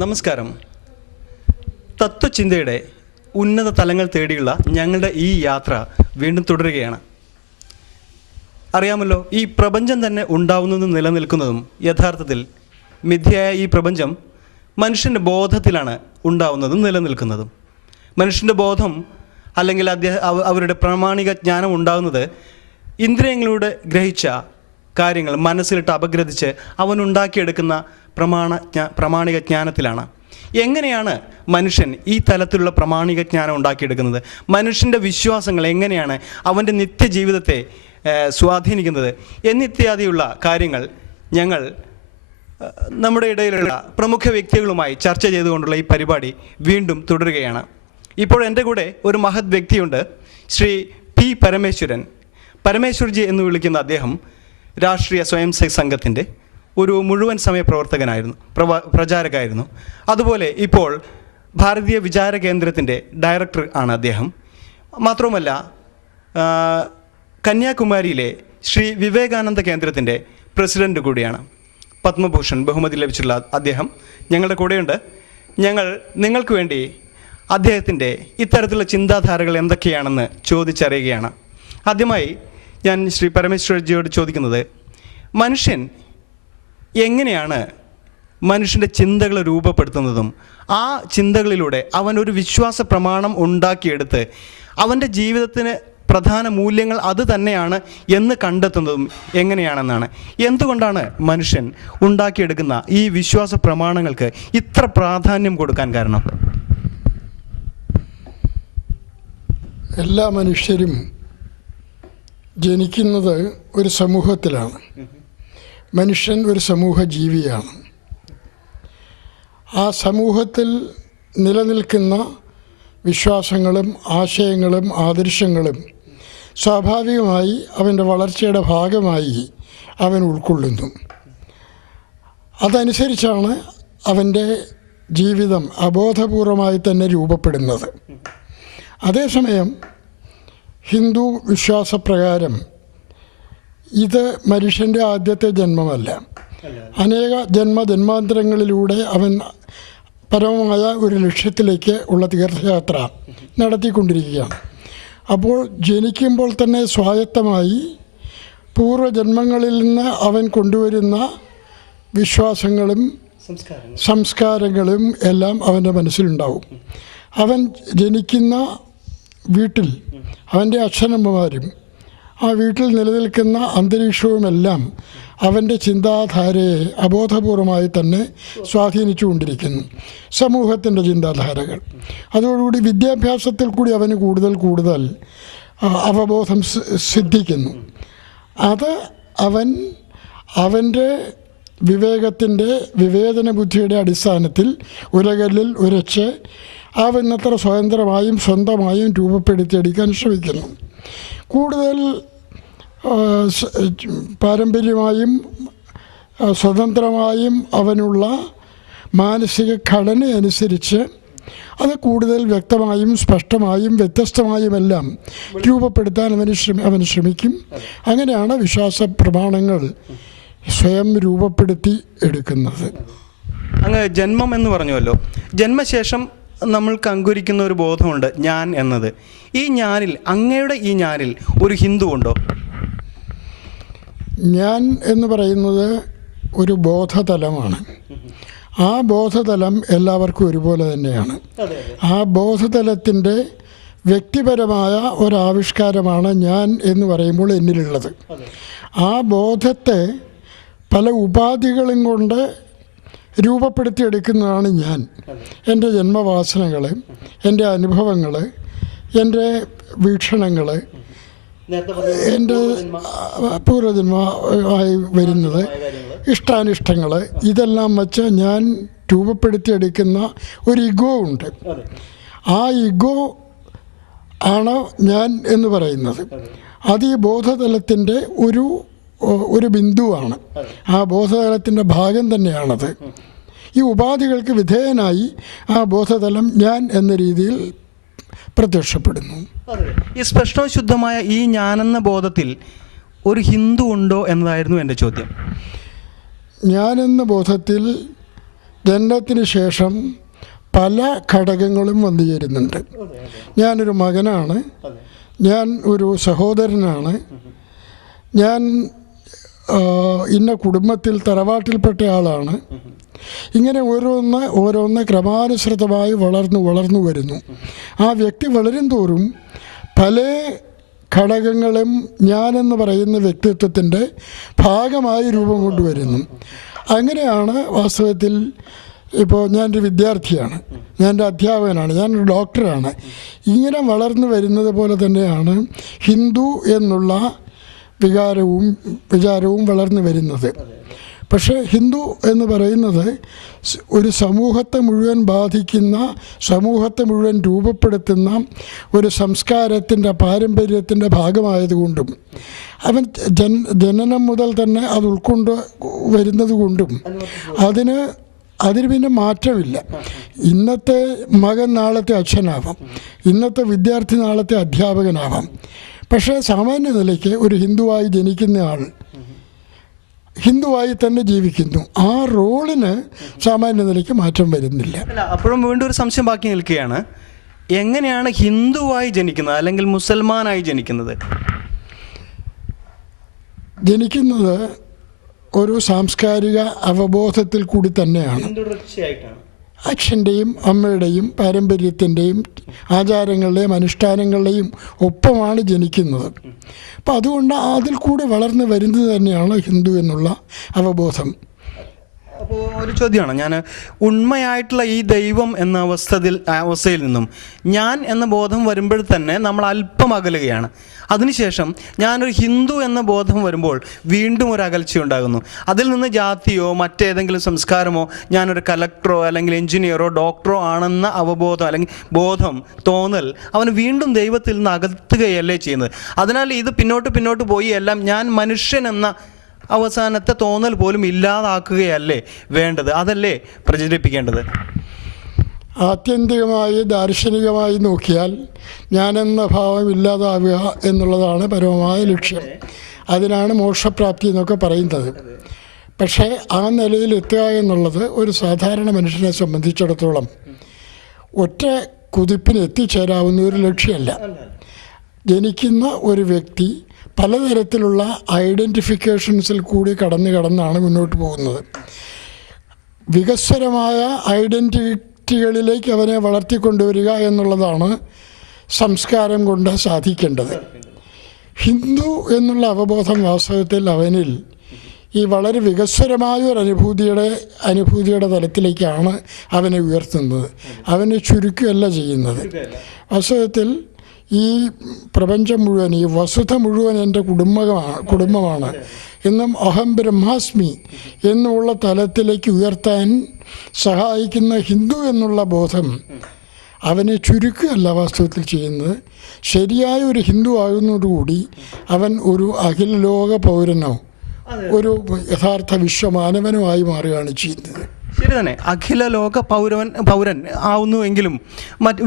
നമസ്കാരം. തത്വചിന്തയുടെ ഉന്നത തലങ്ങൾ തേടിയുള്ള ഞങ്ങളുടെ ഈ യാത്ര വീണ്ടും തുടരുകയാണ്. അറിയാമല്ലോ, ഈ പ്രപഞ്ചം തന്നെ ഉണ്ടാവുന്നതും നിലനിൽക്കുന്നതും യഥാർത്ഥത്തിൽ മിഥ്യയായ ഈ പ്രപഞ്ചം മനുഷ്യൻ്റെ ബോധത്തിലാണ് ഉണ്ടാവുന്നതും നിലനിൽക്കുന്നതും. മനുഷ്യൻ്റെ ബോധം അല്ലെങ്കിൽ അവരുടെ പ്രാമാണിക ജ്ഞാനം ഉണ്ടാകുന്നത് ഇന്ദ്രിയങ്ങളിലൂടെ ഗ്രഹിച്ച കാര്യങ്ങൾ മനസ്സിലിട്ട് അപഗ്രഥിച്ച് അവനുണ്ടാക്കിയെടുക്കുന്ന പ്രാമാണിക ജ്ഞാനത്തിലാണ്. എങ്ങനെയാണ് മനുഷ്യൻ ഈ തലത്തിലുള്ള പ്രാമാണിക ജ്ഞാനം ഉണ്ടാക്കിയെടുക്കുന്നത്? മനുഷ്യൻ്റെ വിശ്വാസങ്ങൾ എങ്ങനെയാണ് അവൻ്റെ നിത്യജീവിതത്തെ സ്വാധീനിക്കുന്നത് എന്നിത്യാദിയുള്ള കാര്യങ്ങൾ ഞങ്ങൾ നമ്മുടെ ഇടയിലുള്ള പ്രമുഖ വ്യക്തികളുമായി ചർച്ച ചെയ്തുകൊണ്ടുള്ള ഈ പരിപാടി വീണ്ടും തുടരുകയാണ്. ഇപ്പോൾ എൻ്റെ കൂടെ ഒരു മഹത് വ്യക്തിയുണ്ട്, ശ്രീ പി പരമേശ്വർജി എന്ന് വിളിക്കുന്ന അദ്ദേഹം രാഷ്ട്രീയ സ്വയം സംഘത്തിൻ്റെ ഒരു മുഴുവൻ സമയ പ്രചാരകനായിരുന്നു. അതുപോലെ ഇപ്പോൾ ഭാരതീയ വിചാര കേന്ദ്രത്തിൻ്റെ ഡയറക്ടർ ആണ് അദ്ദേഹം. മാത്രവുമല്ല, കന്യാകുമാരിയിലെ ശ്രീ വിവേകാനന്ദ കേന്ദ്രത്തിൻ്റെ പ്രസിഡൻ്റ് കൂടിയാണ്. പത്മഭൂഷൺ ബഹുമതി ലഭിച്ചിട്ടുള്ള അദ്ദേഹം ഞങ്ങളുടെ കൂടെയുണ്ട്. ഞങ്ങൾ നിങ്ങൾക്ക് വേണ്ടി അദ്ദേഹത്തിൻ്റെ ഇത്തരത്തിലുള്ള ചിന്താധാരകൾ എന്തൊക്കെയാണെന്ന് ചോദിച്ചറിയുകയാണ്. ആദ്യമായി ഞാൻ ശ്രീ പരമേശ്വർജിയോട് ചോദിക്കുന്നത്, മനുഷ്യൻ എങ്ങനെയാണ് മനുഷ്യൻ്റെ ചിന്തകൾ രൂപപ്പെടുത്തുന്നതും ആ ചിന്തകളിലൂടെ അവനൊരു വിശ്വാസ പ്രമാണം ഉണ്ടാക്കിയെടുത്ത് അവൻ്റെ ജീവിതത്തിന് പ്രധാന മൂല്യങ്ങൾ അത് തന്നെയാണ് എന്ന് കണ്ടെത്തുന്നതും എങ്ങനെയാണെന്നാണ്. എന്തുകൊണ്ടാണ് മനുഷ്യൻ ഉണ്ടാക്കിയെടുക്കുന്ന ഈ വിശ്വാസ പ്രമാണങ്ങൾക്ക് ഇത്ര പ്രാധാന്യം കൊടുക്കാൻ കാരണം? എല്ലാ മനുഷ്യരും ജനിക്കുന്നത് ഒരു സമൂഹത്തിലാണ്. മനുഷ്യൻ ഒരു സമൂഹ ജീവിയാണ്. ആ സമൂഹത്തിൽ നിലനിൽക്കുന്ന വിശ്വാസങ്ങളും ആശയങ്ങളും ആദർശങ്ങളും സ്വാഭാവികമായി അവൻ്റെ വളർച്ചയുടെ ഭാഗമായി അവൻ ഉൾക്കൊള്ളുന്നു. അതനുസരിച്ചാണ് അവൻ്റെ ജീവിതം അബോധപൂർവമായി തന്നെ രൂപപ്പെടുന്നത്. അതേസമയം ഹിന്ദു വിശ്വാസപ്രകാരം ഇത് മനുഷ്യൻ്റെ ആദ്യത്തെ ജന്മമല്ല. അനേക ജന്മാന്തരങ്ങളിലൂടെ അവൻ പരമമായ ഒരു ലക്ഷ്യത്തിലേക്ക് ഉള്ള തീർത്ഥയാത്ര നടത്തിക്കൊണ്ടിരിക്കുകയാണ്. അപ്പോൾ ജനിക്കുമ്പോൾ തന്നെ സ്വായത്തമായി പൂർവ്വജന്മങ്ങളിൽ നിന്ന് അവൻ കൊണ്ടുവരുന്ന വിശ്വാസങ്ങളും സംസ്കാരങ്ങളും എല്ലാം അവൻ്റെ മനസ്സിലുണ്ടാവും. അവൻ ജനിക്കുന്ന വീട്ടിൽ അവൻ്റെ അച്ഛനമ്മമാരും ആ വീട്ടിൽ നിലനിൽക്കുന്ന അന്തരീക്ഷവുമെല്ലാം അവൻ്റെ ചിന്താധാരയെ അബോധപൂർവമായി തന്നെ സ്വാധീനിച്ചുകൊണ്ടിരിക്കുന്നു. സമൂഹത്തിൻ്റെ ചിന്താധാരകൾ അതോടുകൂടി വിദ്യാഭ്യാസത്തിൽ കൂടി അവന് കൂടുതൽ അവബോധം സിദ്ധിക്കുന്നു. അത് അവൻ്റെ വിവേകത്തിൻ്റെ വിവേചന ബുദ്ധിയുടെ അടിസ്ഥാനത്തിൽ ഉലകല്ലിൽ ഉരച്ച് ആവുന്നത്ര സ്വതന്ത്രമായും സ്വന്തമായും രൂപപ്പെടുത്തിയെടുക്കാൻ ശ്രമിക്കുന്നു. കൂടുതൽ പാരമ്പര്യമായും സ്വതന്ത്രമായും അവനുള്ള മാനസിക ഘടനയനുസരിച്ച് അത് കൂടുതൽ വ്യക്തമായും സ്പഷ്ടമായും വ്യത്യസ്തമായുമെല്ലാം രൂപപ്പെടുത്താൻ അവന് ശ്രമിക്കും. അങ്ങനെയാണ് വിശ്വാസ പ്രമാണങ്ങൾ സ്വയം രൂപപ്പെടുത്തി എടുക്കുന്നത്. അങ്ങ് ജന്മം എന്ന് പറഞ്ഞുവല്ലോ, ജന്മശേഷം നമ്മൾക്ക് അങ്കുരിക്കുന്ന ഒരു ബോധമുണ്ട്, ഞാൻ എന്നത്. ഈ ഞാനിൽ, അങ്ങയുടെ ഈ ഞാനിൽ ഒരു ഹിന്ദു ഉണ്ടോ? ഞാൻ എന്ന് പറയുന്നത് ഒരു ബോധതലമാണ്. ആ ബോധതലം എല്ലാവർക്കും ഒരുപോലെ തന്നെയാണ്. ആ ബോധതലത്തിൻ്റെ വ്യക്തിപരമായ ഒരാവിഷ്കാരമാണ് ഞാൻ എന്ന് പറയുമ്പോൾ എന്നിലുള്ളത്. ആ ബോധത്തെ പല ഉപാധികളും കൊണ്ട് രൂപപ്പെടുത്തിയെടുക്കുന്നതാണ് ഞാൻ. എൻ്റെ ജന്മവാസനകൾ, എൻ്റെ അനുഭവങ്ങൾ, എൻ്റെ വീക്ഷണങ്ങൾ, എൻ്റെ പൂർവ്വജന്മമായി വരുന്നത് ഇഷ്ടാനിഷ്ടങ്ങൾ, ഇതെല്ലാം വച്ച് ഞാൻ രൂപപ്പെടുത്തിയെടുക്കുന്ന ഒരു ഇഗോ ഉണ്ട്. ആ ഇഗോ ആണ് ഞാൻ എന്ന് പറയുന്നത്. അത് ഈ ബോധതലത്തിൻ്റെ ഒരു ബിന്ദുവാണ്. ആ ബോധതലത്തിൻ്റെ ഭാഗം തന്നെയാണത്. ഈ ഉപാധികൾക്ക് വിധേയനായി ആ ബോധതലം ഞാൻ എന്ന രീതിയിൽ പ്രത്യക്ഷപ്പെടുന്നു. ഈ സ്പഷ്ടശുദ്ധമായ ഈ ഞാനെന്ന ബോധത്തിൽ ഒരു ഹിന്ദു ഉണ്ടോ എന്നതായിരുന്നു എൻ്റെ ചോദ്യം. ഞാനെന്ന ബോധത്തിൽ ജനനത്തിന് ശേഷം പല ഘടകങ്ങളും വന്നു ചേരുന്നുണ്ട്. ഞാനൊരു മകനാണ്, ഞാൻ ഒരു സഹോദരനാണ്, ഞാൻ ഇന്ന കുടുംബത്തിൽ തറവാട്ടിൽപ്പെട്ട ആളാണ്. ഇങ്ങനെ ഓരോന്ന് ക്രമാനുസൃതമായി വളർന്നു വരുന്നു. ആ വ്യക്തി വളരും തോറും പല ഘടകങ്ങളും ഞാനെന്ന് പറയുന്ന വ്യക്തിത്വത്തിൻ്റെ ഭാഗമായി രൂപം കൊണ്ടുവരുന്നു. അങ്ങനെയാണ് വാസ്തവത്തിൽ ഇപ്പോൾ ഞാനൊരു വിദ്യാർത്ഥിയാണ്, ഞാനൊരു അധ്യാപകനാണ്, ഞാനൊരു ഡോക്ടറാണ്. ഇങ്ങനെ വളർന്നു വരുന്നത് പോലെ തന്നെയാണ് ഹിന്ദു എന്നുള്ള വിചാരവും വളർന്നു വരുന്നത്. പക്ഷേ ഹിന്ദു എന്ന് പറയുന്നത് ഒരു സമൂഹത്തെ മുഴുവൻ ബാധിക്കുന്ന, സമൂഹത്തെ മുഴുവൻ രൂപപ്പെടുത്തുന്ന ഒരു സംസ്കാരത്തിൻ്റെ പാരമ്പര്യത്തിൻ്റെ ഭാഗമായതുകൊണ്ടും അവൻ ജനനം മുതൽ തന്നെ അത് ഉൾക്കൊണ്ട് വരുന്നത് കൊണ്ടും അതിന് പിന്നെ മാറ്റമില്ല. ഇന്നത്തെ മകൻ നാളത്തെ അച്ഛനാവാം, ഇന്നത്തെ വിദ്യാർത്ഥി നാളത്തെ അധ്യാപകനാവാം. പക്ഷേ സാമാന്യ നിലയ്ക്ക് ഒരു ഹിന്ദുവായി ജനിക്കുന്ന ആൾ ഹിന്ദുവായി തന്നെ ജീവിക്കുന്നു. ആ റോളിന് സാമാന്യ നിലയ്ക്ക് മാറ്റം വരുന്നില്ല. അപ്പോഴും വീണ്ടും ഒരു സംശയം ബാക്കി നിൽക്കുകയാണ്. എങ്ങനെയാണ് ഹിന്ദുവായി ജനിക്കുന്നത് അല്ലെങ്കിൽ മുസൽമാനായി ജനിക്കുന്നത്? ജനിക്കുന്നത് ഒരു സാംസ്കാരിക അവബോധത്തിൽ കൂടി തന്നെയാണ്. അച്ഛൻ്റെയും അമ്മയുടെയും പാരമ്പര്യത്തിൻ്റെയും ആചാരങ്ങളുടെയും അനുഷ്ഠാനങ്ങളുടെയും ഒപ്പമാണ് ജനിക്കുന്നത്. അപ്പം അതുകൊണ്ട് അതിൽ കൂടി വളർന്നു വരുന്നത് തന്നെയാണ് ഹിന്ദു എന്നുള്ള അവബോധം. അപ്പോൾ ഒരു ചോദ്യമാണ്, ഞാൻ ഉണ്മയായിട്ടുള്ള ഈ ദൈവം എന്ന അവസ്ഥയിൽ നിന്നും ഞാൻ എന്ന ബോധം വരുമ്പോൾ തന്നെ നമ്മൾ അല്പം അകലുകയാണ്. അതിനുശേഷം ഞാനൊരു ഹിന്ദു എന്ന ബോധം വരുമ്പോൾ വീണ്ടും ഒരു അകൽച്ചയുണ്ടാകുന്നു. അതിൽ നിന്ന് ജാതിയോ മറ്റേതെങ്കിലും സംസ്കാരമോ ഞാനൊരു കലക്ടറോ അല്ലെങ്കിൽ എഞ്ചിനീയറോ ഡോക്ടറോ ആണെന്ന അവബോധം അല്ലെങ്കിൽ തോന്നൽ അവന് വീണ്ടും ദൈവത്തിൽ നിന്ന് അകത്തുകയല്ലേ ചെയ്യുന്നത്. അതിനാൽ ഇത് പിന്നോട്ട് പോയി എല്ലാം ഞാൻ മനുഷ്യൻ എന്ന അവസാനത്തെ തോന്നൽ പോലും ഇല്ലാതാക്കുകയല്ലേ വേണ്ടത്? അതല്ലേ പ്രചരിപ്പിക്കേണ്ടത്? ആത്യന്തികമായി ദാർശനികമായി നോക്കിയാൽ ഞാനെന്ന ഭാവം ഇല്ലാതാവുക എന്നുള്ളതാണ് പരമമായ ലക്ഷ്യം. അതിനാണ് മോക്ഷപ്രാപ്തി എന്നൊക്കെ പറയുന്നത്. പക്ഷേ ആ നിലയിൽ എത്തുക എന്നുള്ളത് ഒരു സാധാരണ മനുഷ്യനെ സംബന്ധിച്ചിടത്തോളം ഒറ്റ കുതിപ്പിന് എത്തിച്ചേരാവുന്ന ഒരു ലക്ഷ്യമല്ല. ജനിക്കുന്ന ഒരു വ്യക്തി പലതരത്തിലുള്ള ഐഡൻറ്റിഫിക്കേഷൻസിൽ കൂടി കടന്നാണ് മുന്നോട്ട് പോകുന്നത്. വികസ്വരമായ ഐഡൻറ്റിറ്റികളിലേക്ക് അവനെ വളർത്തിക്കൊണ്ടുവരിക എന്നുള്ളതാണ് സംസ്കാരം കൊണ്ട് സാധിക്കേണ്ടത്. ഹിന്ദു എന്നുള്ള അവബോധം വാസ്തവത്തിൽ അവനിൽ ഈ വളരെ വികസ്വരമായ ഒരു അനുഭൂതിയുടെ തലത്തിലേക്കാണ് അവനെ ഉയർത്തുന്നത്. അവനെ ചുരുക്കുകയല്ല ചെയ്യുന്നത്. വാസ്തവത്തിൽ ഈ പ്രപഞ്ചം മുഴുവൻ, ഈ വസുധ മുഴുവൻ എൻ്റെ കുടുംബമാണ് എന്നും അഹം ബ്രഹ്മാസ്മി എന്നുള്ള തലത്തിലേക്ക് ഉയർത്താൻ സഹായിക്കുന്ന ഹിന്ദു എന്നുള്ള ബോധം അവനെ ചുരുക്കുകയല്ല വാസ്തവത്തിൽ ചെയ്യുന്നത്. ശരിയായ ഒരു ഹിന്ദു ആകുന്നതോടുകൂടി അവൻ ഒരു അഖില ലോക പൗരനോ ഒരു യഥാർത്ഥ വിശ്വമാനവനുമായി മാറുകയാണ് ചെയ്യുന്നത്. ശരി തന്നെ, അഖില ലോക പൗരൻ ആവുന്നുവെങ്കിലും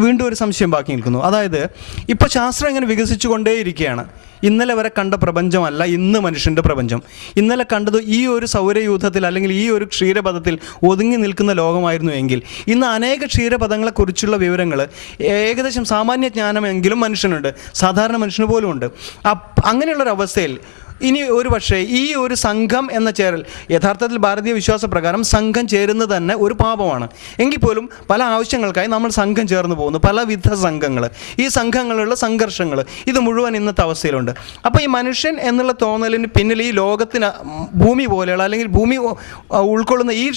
വീണ്ടും ഒരു സംശയം ബാക്കി നിൽക്കുന്നു. അതായത് ഇപ്പോൾ ശാസ്ത്രം ഇങ്ങനെ വികസിച്ചു കൊണ്ടേയിരിക്കുകയാണ്. ഇന്നലെ വരെ കണ്ട പ്രപഞ്ചമല്ല ഇന്ന് മനുഷ്യൻ്റെ പ്രപഞ്ചം. ഇന്നലെ കണ്ടത് ഈ ഒരു സൗരയൂഥത്തിൽ അല്ലെങ്കിൽ ഈ ഒരു ക്ഷീരപഥത്തിൽ ഒതുങ്ങി നിൽക്കുന്ന ലോകമായിരുന്നു എങ്കിൽ ഇന്ന് അനേക ക്ഷീരപഥങ്ങളെക്കുറിച്ചുള്ള വിവരങ്ങൾ ഏകദേശം സാമാന്യ ജ്ഞാനമെങ്കിലും മനുഷ്യനുണ്ട്, സാധാരണ മനുഷ്യന് പോലും ഉണ്ട്. അങ്ങനെയുള്ളൊരവസ്ഥയിൽ ഇനി ഒരു പക്ഷേ ഈ ഒരു സംഘം എന്ന ചേരൽ, യഥാർത്ഥത്തിൽ ഭാരതീയ വിശ്വാസപ്രകാരം സംഘം ചേരുന്നത് തന്നെ ഒരു പാപമാണ്. എങ്കിൽ പോലും പല ആവശ്യങ്ങൾക്കായി നമ്മൾ സംഘം ചേർന്ന് പോകുന്നു, പലവിധ സംഘങ്ങൾ, ഈ സംഘങ്ങളുള്ള സംഘർഷങ്ങൾ, ഇത് മുഴുവൻ ഇന്നത്തെ അവസ്ഥയിലുണ്ട്. അപ്പോൾ ഈ മനുഷ്യൻ എന്നുള്ള തോന്നലിന് പിന്നിൽ ഈ ലോകത്തിന് ഭൂമി പോലെയുള്ള അല്ലെങ്കിൽ ഭൂമി ഉൾക്കൊള്ളുന്ന ഈ